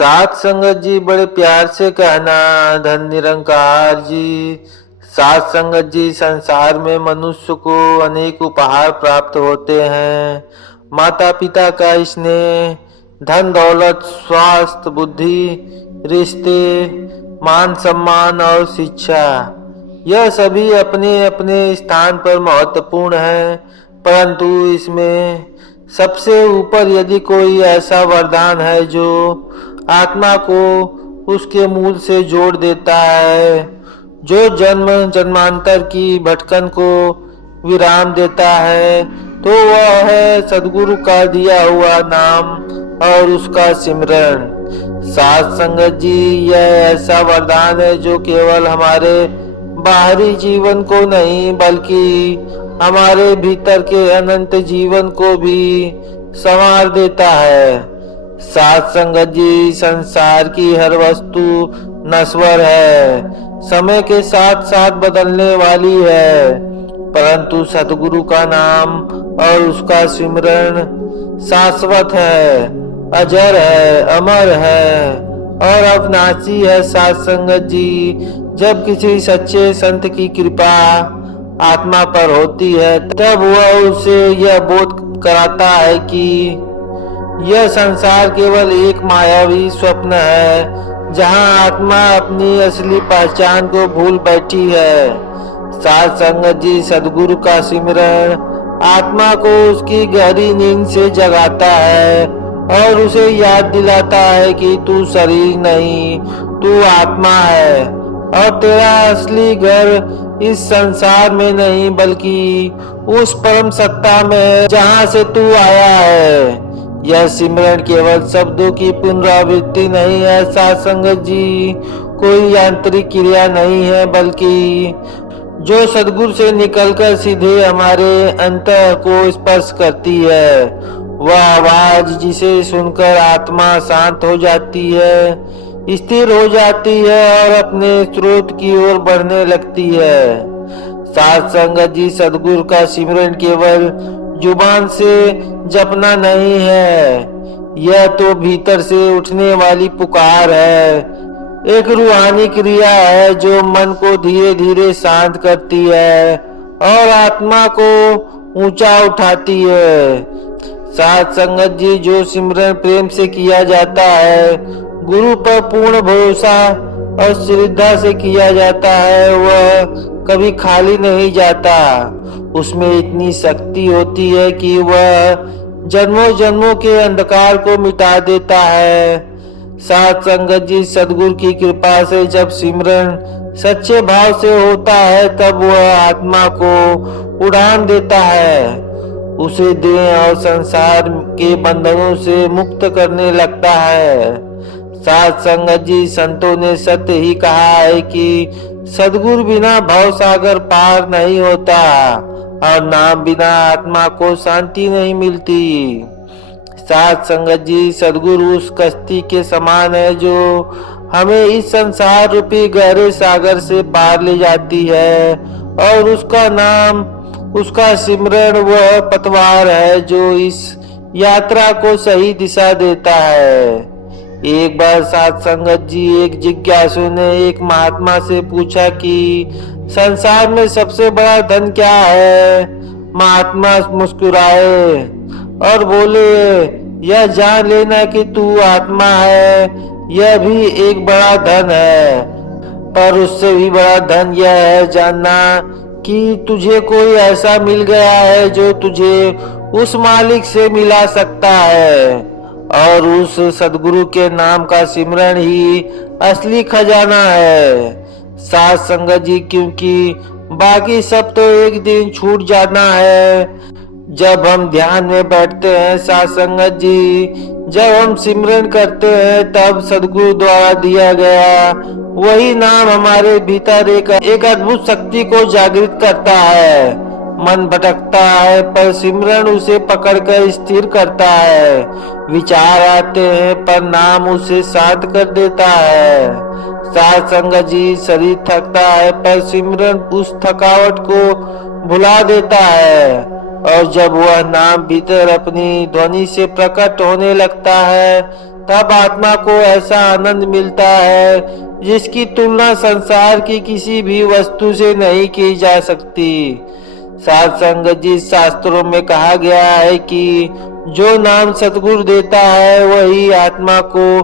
सात संगत जी बड़े प्यार से कहना। धन निरंकार जी। सात संगत जी, संसार में मनुष्य को अनेक उपहार प्राप्त होते हैं। माता पिता का स्नेह, धन दौलत, स्वास्थ्य, बुद्धि, रिश्ते, मान सम्मान और शिक्षा, यह सभी अपने अपने स्थान पर महत्वपूर्ण है। परंतु इसमें सबसे ऊपर यदि कोई ऐसा वरदान है जो आत्मा को उसके मूल से जोड़ देता है, जो जन्म जन्मांतर की भटकन को विराम देता है, तो वह है सदगुरु का दिया हुआ नाम और उसका सिमरन। सात संगत जी, यह ऐसा वरदान है जो केवल हमारे बाहरी जीवन को नहीं बल्कि हमारे भीतर के अनंत जीवन को भी संवार देता है। सात संगत जी, संसार की हर वस्तु नश्वर है, समय के साथ साथ बदलने वाली है, परंतु सतगुरु का नाम और उसका सिमरन शाश्वत है, अजर है, अमर है और अविनाशी है। सात संगत जी, जब किसी सच्चे संत की कृपा आत्मा पर होती है, तब वह उसे यह बोध कराता है कि यह संसार केवल एक मायावी स्वप्न है, जहां आत्मा अपनी असली पहचान को भूल बैठी है। सात संगत जी, सदगुरु का सिमरन आत्मा को उसकी गहरी नींद से जगाता है और उसे याद दिलाता है कि तू शरीर नहीं, तू आत्मा है और तेरा असली घर इस संसार में नहीं बल्कि उस परम सत्ता में है जहां से तू आया है। यह सिमरन केवल शब्दों की पुनरावृत्ति नहीं है सात संगत जी, कोई यांत्रिक क्रिया नहीं है, बल्कि जो सदगुरु से निकलकर सीधे हमारे अंतः को स्पर्श करती है। वह आवाज जिसे सुनकर आत्मा शांत हो जाती है, स्थिर हो जाती है और अपने स्रोत की ओर बढ़ने लगती है। सात संगत जी, सदगुरु का सिमरन केवल जुबान से जपना नहीं है, यह तो भीतर से उठने वाली पुकार है, एक रूहानी क्रिया है जो मन को धीरे धीरे शांत करती है और आत्मा को ऊंचा उठाती है। सात संगत जी, जो सिमरन प्रेम से किया जाता है, गुरु पर पूर्ण भरोसा और श्रद्धा से किया जाता है, वह कभी खाली नहीं जाता। उसमें इतनी शक्ति होती है कि वह जन्मों जन्मों के अंधकार को मिटा देता है। सात संगत जी, सदगुरु की कृपा से जब सिमरन सच्चे भाव से होता है, तब वह आत्मा को उड़ान देता है, उसे देह और संसार के बंधनों से मुक्त करने लगता है। सात संगत जी, संतों ने सत्य ही कहा है कि सदगुरु बिना भव सागर पार नहीं होता और नाम बिना आत्मा को शांति नहीं मिलती। सात संगत जी, सदगुरु उस कश्ती के समान है जो हमें इस संसार रूपी गहरे सागर से पार ले जाती है और उसका नाम, उसका सिमरन वह पतवार है जो इस यात्रा को सही दिशा देता है। एक बार सात संगत जी, एक जिज्ञासु ने एक महात्मा से पूछा कि संसार में सबसे बड़ा धन क्या है। महात्मा मुस्कुराए और बोले, यह जान लेना कि तू आत्मा है, यह भी एक बड़ा धन है, पर उससे भी बड़ा धन यह है जानना कि तुझे कोई ऐसा मिल गया है जो तुझे उस मालिक से मिला सकता है और उस सदगुरु के नाम का सिमरन ही असली खजाना है। सात संगत जी, क्योंकि बाकी सब तो एक दिन छूट जाना है। जब हम ध्यान में बैठते हैं सात संगत जी, जब हम सिमरन करते हैं, तब सदगुरु द्वारा दिया गया वही नाम हमारे भीतर एक अद्भुत शक्ति को जागृत करता है। मन भटकता है पर सिमरन उसे पकड़कर स्थिर करता है, विचार आते हैं पर नाम उसे शांत कर देता है। सात संगत जी, शरीर थकता है पर सिमरन उस थकावट को भुला देता है और जब वह नाम भीतर अपनी ध्वनि से प्रकट होने लगता है तब आत्मा को ऐसा आनंद मिलता है जिसकी तुलना संसार की किसी भी वस्तु से नहीं की जा सकती। साध संगत जी, शास्त्रों में कहा गया है कि जो नाम सतगुरु देता है वही आत्मा को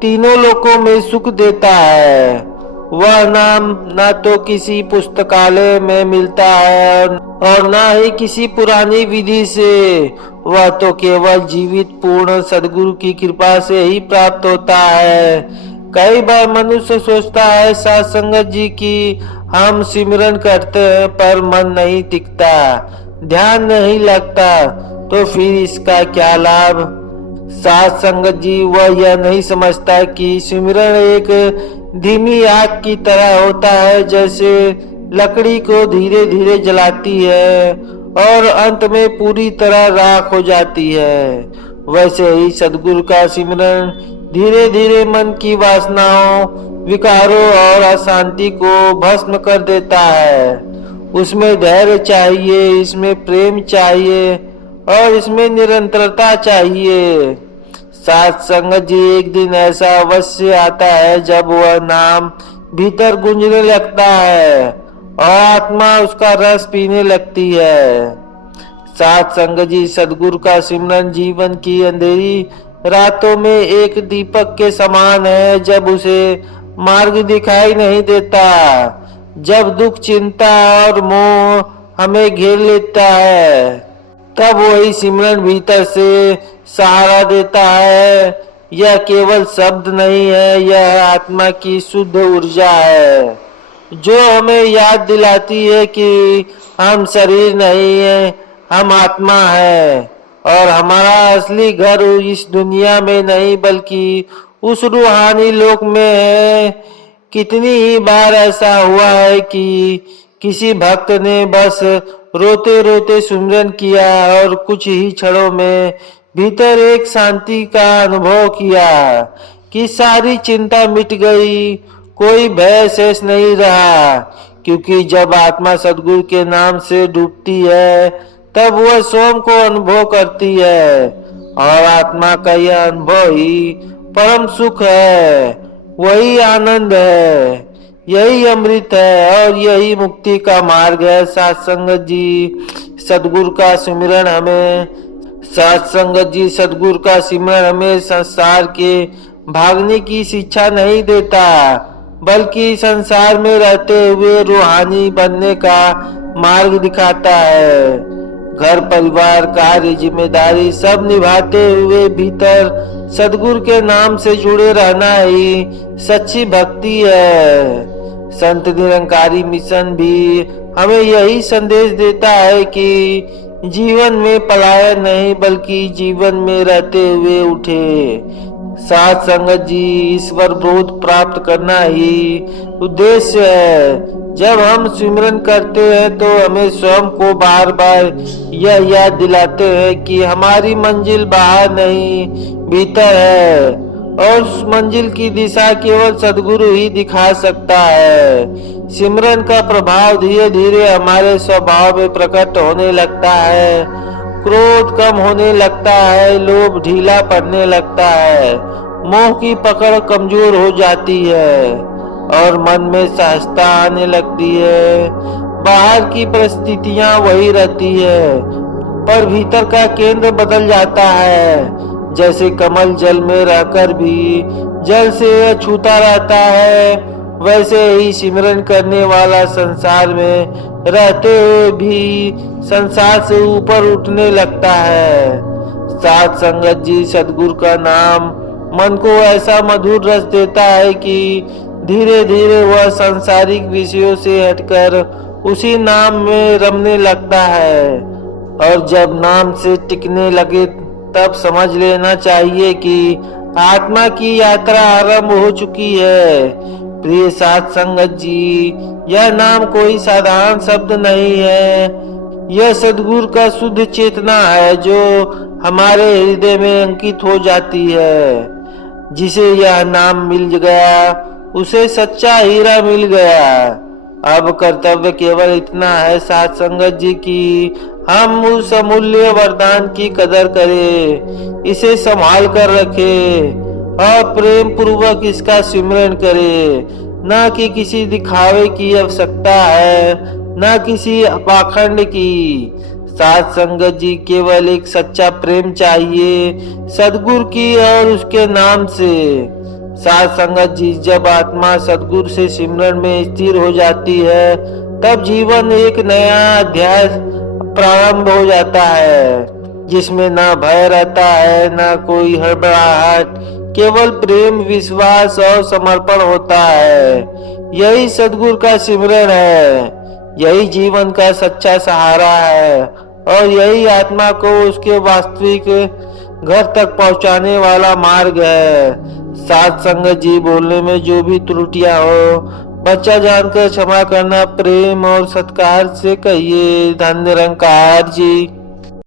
तीनों लोकों में सुख देता है। वह नाम न तो किसी पुस्तकालय में मिलता है और न ही किसी पुरानी विधि से, वह तो केवल जीवित पूर्ण सद्गुरु की कृपा से ही प्राप्त होता है। कई बार मनुष्य सोचता है साध संगत जी की हम सिमरन करते हैं पर मन नहीं टिकता, ध्यान नहीं लगता, तो फिर इसका क्या लाभ। साध संगत जी, वह यह नहीं समझता कि सिमरन एक धीमी आग की तरह होता है, जैसे लकड़ी को धीरे धीरे जलाती है और अंत में पूरी तरह राख हो जाती है। वैसे ही सद्गुरु का सिमरन धीरे धीरे मन की वासनाओं, विकारों और अशांति को भस्म कर देता है। उसमें धैर्य चाहिए, इसमें प्रेम चाहिए और इसमें निरंतरता चाहिए। साध संगत जी, एक दिन ऐसा अवश्य आता है जब वह नाम भीतर गूंजने लगता है और आत्मा उसका रस पीने लगती है। साध संगत जी, सद्गुरु का सिमरन जीवन की अंधेरी रातों में एक दीपक के समान है। जब उसे मार्ग दिखाई नहीं देता, जब दुख, चिंता और मोह हमें घेर लेता है, तब वही सिमरन भीतर से सहारा देता है। यह केवल शब्द नहीं है, यह आत्मा की शुद्ध ऊर्जा है जो हमें याद दिलाती है कि हम शरीर नहीं है, हम आत्मा है और हमारा असली घर इस दुनिया में नहीं बल्कि उस रूहानी लोक में है। कितनी ही बार ऐसा हुआ है कि किसी भक्त ने बस रोते रोते सुमिरन किया और कुछ ही क्षणों में भीतर एक शांति का अनुभव किया कि सारी चिंता मिट गई, कोई भय शेष नहीं रहा। क्योंकि जब आत्मा सद्गुरु के नाम से डूबती है तब वह स्वयं को अनुभव करती है और आत्मा का यह अनुभव ही परम सुख है, वही आनंद है, यही अमृत है और यही मुक्ति का मार्ग है। साध संगत जी, सद्गुरु का सिमरन हमें संसार के भागने की शिक्षा नहीं देता बल्कि संसार में रहते हुए रूहानी बनने का मार्ग दिखाता है। घर, परिवार, कार्य, जिम्मेदारी सब निभाते हुए भीतर सद्गुरु के नाम से जुड़े रहना ही सच्ची भक्ति है। संत निरंकारी मिशन भी हमें यही संदेश देता है कि जीवन में पलायन नहीं बल्कि जीवन में रहते हुए उठे। साध संगत जी, ईश्वर बोध प्राप्त करना ही उद्देश्य है। जब हम सिमरन करते हैं तो हमें स्वयं को बार बार यह याद दिलाते हैं कि हमारी मंजिल बाहर नहीं भीतर है और उस मंजिल की दिशा केवल सद्गुरु ही दिखा सकता है। सिमरन का प्रभाव धीरे धीरे हमारे स्वभाव में प्रकट होने लगता है। क्रोध कम होने लगता है, लोभ ढीला पड़ने लगता है, मोह की पकड़ कमजोर हो जाती है और मन में सहजता आने लगती है। बाहर की परिस्थितियां वही रहती है पर भीतर का केंद्र बदल जाता है। जैसे कमल जल में रहकर भी जल से छूता रहता है, वैसे ही सिमरन करने वाला संसार में रहते हुए भी संसार से ऊपर उठने लगता है। साध संगत जी, सद्गुरु का नाम मन को ऐसा मधुर रस देता है कि धीरे धीरे वह सांसारिक विषयों से हटकर उसी नाम में रमने लगता है और जब नाम से टिकने लगे तब समझ लेना चाहिए कि आत्मा की यात्रा आरंभ हो चुकी है। प्रिय साध संगत जी, यह नाम कोई साधारण शब्द नहीं है, यह सद्गुरु का शुद्ध चेतना है जो हमारे हृदय में अंकित हो जाती है। जिसे यह नाम मिल गया उसे सच्चा हीरा मिल गया। अब कर्तव्य केवल इतना है साध संगत जी की हम उस अमूल्य वरदान की कदर करें, इसे संभाल कर रखें और प्रेम पूर्वक इसका सिमरन करें। न कि किसी दिखावे की आवश्यकता है, न किसी पाखंड की। साध संगत जी केवल एक सच्चा प्रेम चाहिए, सदगुरु की और उसके नाम से। साध संगत जी, जब आत्मा सदगुरु से सिमरन में स्थिर हो जाती है, तब जीवन एक नया अध्याय प्रारंभ हो जाता है, जिसमें ना भय रहता है, ना कोई हड़बड़ाहट, केवल प्रेम, विश्वास और समर्पण होता है। यही सदगुरु का सिमरन है, यही जीवन का सच्चा सहारा है और यही आत्मा को उसके वास्तविक घर तक पहुंचाने वाला मार्ग है। साध संगत जी, बोलने में जो भी त्रुटियां हो, बच्चा जानकर क्षमा करना, प्रेम और सत्कार से कहिए। धन्य निरंकार जी।